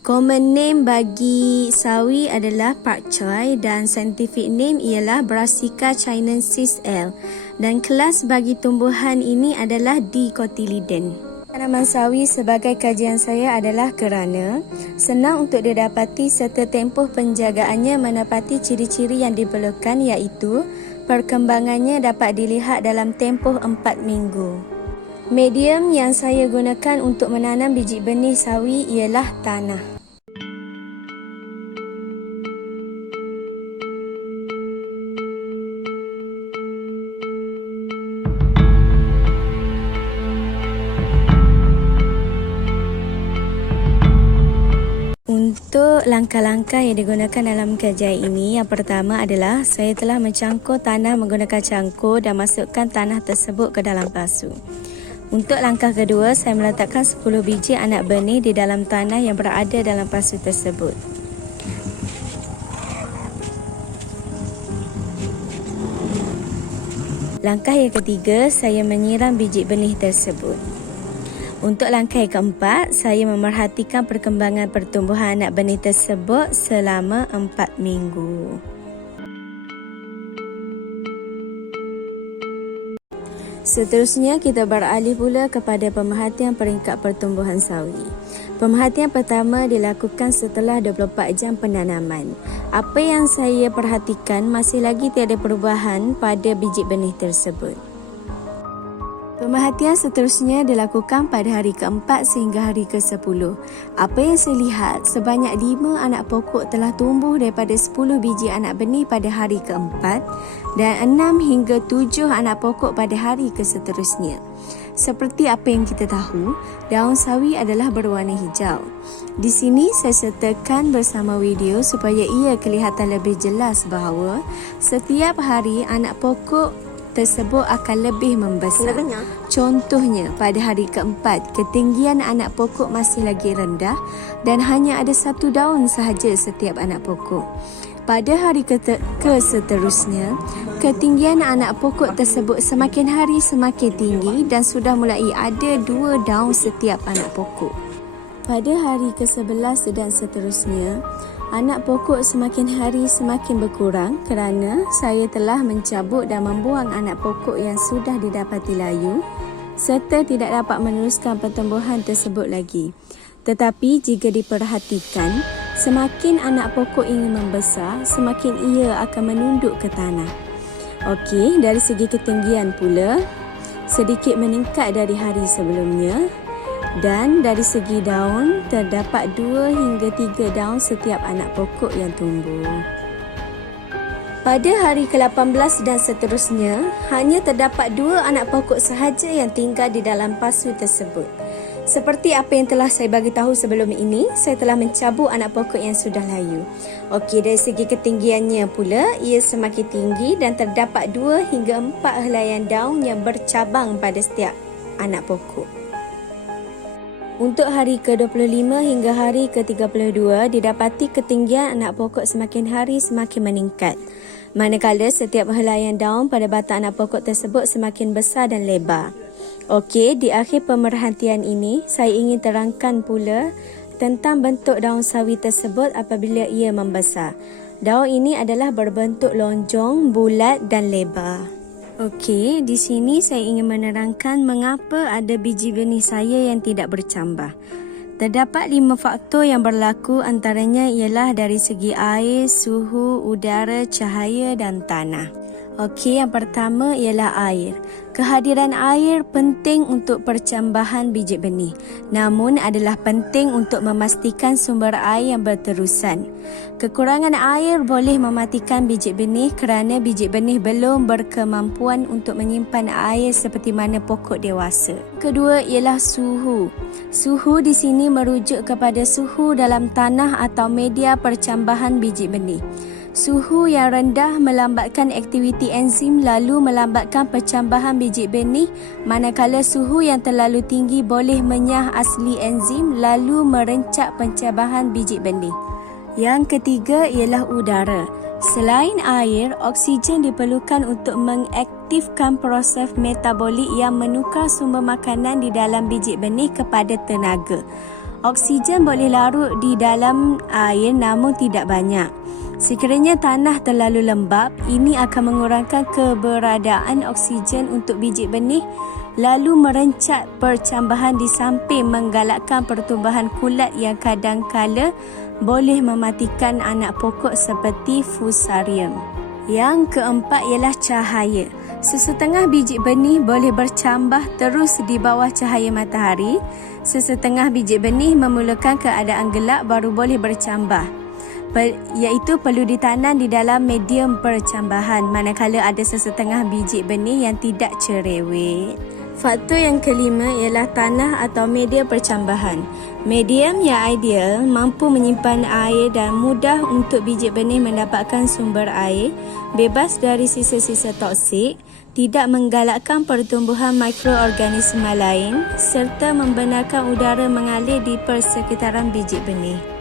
Common name bagi sawi adalah pak choy dan scientific name ialah Brassica chinensis L. Dan kelas bagi tumbuhan ini adalah Dicotyledon. Tanaman sawi sebagai kajian saya adalah kerana senang untuk didapati serta tempoh penjagaannya menepati ciri-ciri yang diperlukan, iaitu perkembangannya dapat dilihat dalam tempoh 4 minggu. Medium yang saya gunakan untuk menanam biji benih sawi ialah tanah. Untuk langkah-langkah yang digunakan dalam kajian ini, yang pertama adalah saya telah mencangkur tanah menggunakan cangkul dan masukkan tanah tersebut ke dalam pasu. Untuk langkah kedua, saya meletakkan 10 biji anak benih di dalam tanah yang berada dalam pasu tersebut. Langkah yang ketiga, saya menyiram biji benih tersebut. Untuk langkah yang keempat, saya memerhatikan perkembangan pertumbuhan anak benih tersebut selama 4 minggu. Seterusnya, kita beralih pula kepada pemerhatian peringkat pertumbuhan sawi. Pemerhatian pertama dilakukan setelah 24 jam penanaman. Apa yang saya perhatikan, masih lagi tiada perubahan pada biji benih tersebut. Pemerhatian seterusnya dilakukan pada hari ke-4 sehingga hari ke-10. Apa yang saya lihat, sebanyak 5 anak pokok telah tumbuh daripada 10 biji anak benih pada hari ke-4 dan 6 hingga 7 anak pokok pada hari ke-seterusnya. Seperti apa yang kita tahu, daun sawi adalah berwarna hijau. Di sini saya sertakan bersama video supaya ia kelihatan lebih jelas bahawa setiap hari anak pokok tersebut akan lebih membesar. Contohnya, pada hari ke-4, ketinggian anak pokok masih lagi rendah dan hanya ada 1 daun sahaja setiap anak pokok. Pada hari ke-seterusnya, ketinggian anak pokok tersebut semakin hari semakin tinggi dan sudah mulai ada 2 daun setiap anak pokok. Pada hari ke-11 dan seterusnya, anak pokok semakin hari semakin berkurang kerana saya telah mencabut dan membuang anak pokok yang sudah didapati layu serta tidak dapat meneruskan pertumbuhan tersebut lagi. Tetapi jika diperhatikan, semakin anak pokok ingin membesar, semakin ia akan menunduk ke tanah. Okey, dari segi ketinggian pula, sedikit meningkat dari hari sebelumnya. Dan dari segi daun, terdapat 2 hingga 3 daun setiap anak pokok yang tumbuh. Pada hari ke-18 dan seterusnya, hanya terdapat 2 anak pokok sahaja yang tinggal di dalam pasu tersebut. Seperti apa yang telah saya bagi tahu sebelum ini, saya telah mencabut anak pokok yang sudah layu. Okey, dari segi ketinggiannya pula, ia semakin tinggi dan terdapat 2 hingga 4 helaian daun yang bercabang pada setiap anak pokok. Untuk hari ke-25 hingga hari ke-32, didapati ketinggian anak pokok semakin hari semakin meningkat. Manakala setiap helaian daun pada batang anak pokok tersebut semakin besar dan lebar. Okey, di akhir pemerhatian ini, saya ingin terangkan pula tentang bentuk daun sawi tersebut apabila ia membesar. Daun ini adalah berbentuk lonjong, bulat dan lebar. Okey, di sini saya ingin menerangkan mengapa ada biji benih saya yang tidak bercambah. Terdapat 5 faktor yang berlaku, antaranya ialah dari segi air, suhu, udara, cahaya dan tanah. Okey, yang pertama ialah air. Kehadiran air penting untuk percambahan biji benih. Namun adalah penting untuk memastikan sumber air yang berterusan. Kekurangan air boleh mematikan biji benih kerana biji benih belum berkemampuan untuk menyimpan air seperti mana pokok dewasa. Kedua ialah suhu. Suhu di sini merujuk kepada suhu dalam tanah atau media percambahan biji benih. Suhu yang rendah melambatkan aktiviti enzim lalu melambatkan percambahan biji benih, manakala suhu yang terlalu tinggi boleh menyah asli enzim lalu merencak pencambahan biji benih. Yang ketiga ialah udara. Selain air, oksigen diperlukan untuk mengaktifkan proses metabolik yang menukar sumber makanan di dalam biji benih kepada tenaga. Oksigen boleh larut di dalam air namun tidak banyak. Sekiranya tanah terlalu lembap, ini akan mengurangkan keberadaan oksigen untuk biji benih lalu merencat percambahan di samping menggalakkan pertumbuhan kulat yang kadang-kala boleh mematikan anak pokok seperti fusarium. Yang keempat ialah cahaya. Sesetengah biji benih boleh bercambah terus di bawah cahaya matahari. Sesetengah biji benih memerlukan keadaan gelap baru boleh bercambah, iaitu perlu ditanam di dalam medium percambahan, manakala ada sesetengah biji benih yang tidak cerewet. Faktor yang kelima ialah tanah atau media percambahan. Medium yang ideal mampu menyimpan air dan mudah untuk biji benih mendapatkan sumber air, bebas dari sisa-sisa toksik, tidak menggalakkan pertumbuhan mikroorganisma lain serta membenarkan udara mengalir di persekitaran biji benih.